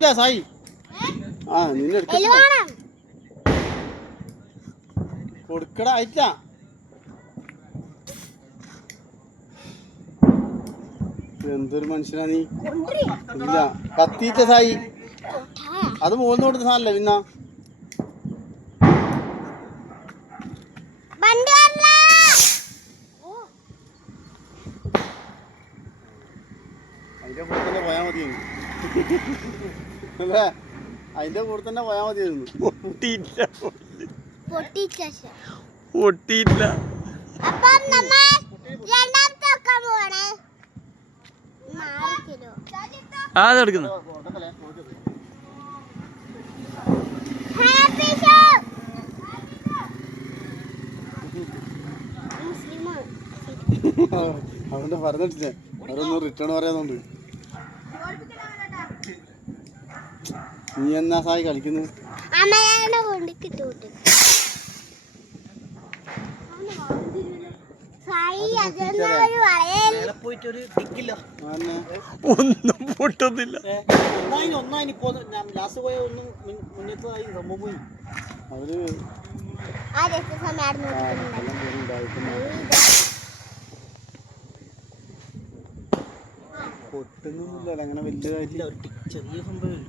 സായി ആ നിന്നെ കൊടുക്കട അയച്ച എന്തൊരു മനുഷ്യനാ നീ. ഇല്ല കത്തിച്ച സായി അത് മുകളിൽ കൊടുത്ത സാധനല്ലേ പിന്ന അതിന്റെ കൂടെ തന്നെ പോയാ മതിയായിരുന്നു അല്ലേ? അതിന്റെ കൂടെ തന്നെ പോയാ മതിയായിരുന്നു. പൊട്ടിയില്ല പൊട്ടിയില്ല അതെടുക്കുന്നു ഹാപ്പി ഷോ. മുസ്ലിമാണ് അവന്റെ പറഞ്ഞിട്ടില്ലേ? അവരൊന്നും റിട്ടേൺ പറയാന്നുണ്ട് നീ എന്നാ സായി കളിക്കുന്നത് അമ്മയാണ് കൊണ്ട് കിട്ടൂട്ട്. സായി അതെന്തായാലും വളരെ പോയിട്ടൊരു ടിക്കില്ല. ആന്നെ. ഒന്നും പൊട്ടുന്നില്ല. ഒന്നായി ഒന്നായി ഞാൻ ലാസ്റ്റ് പോയ ഒന്നും മുന്നേറ്റതായി സംഭവം പോയി. അവർ ഉണ്ടായിട്ടുണ്ട്. അങ്ങനെ വലിയ കാര്യമില്ല. ഒരു ചെറിയ സംഭവം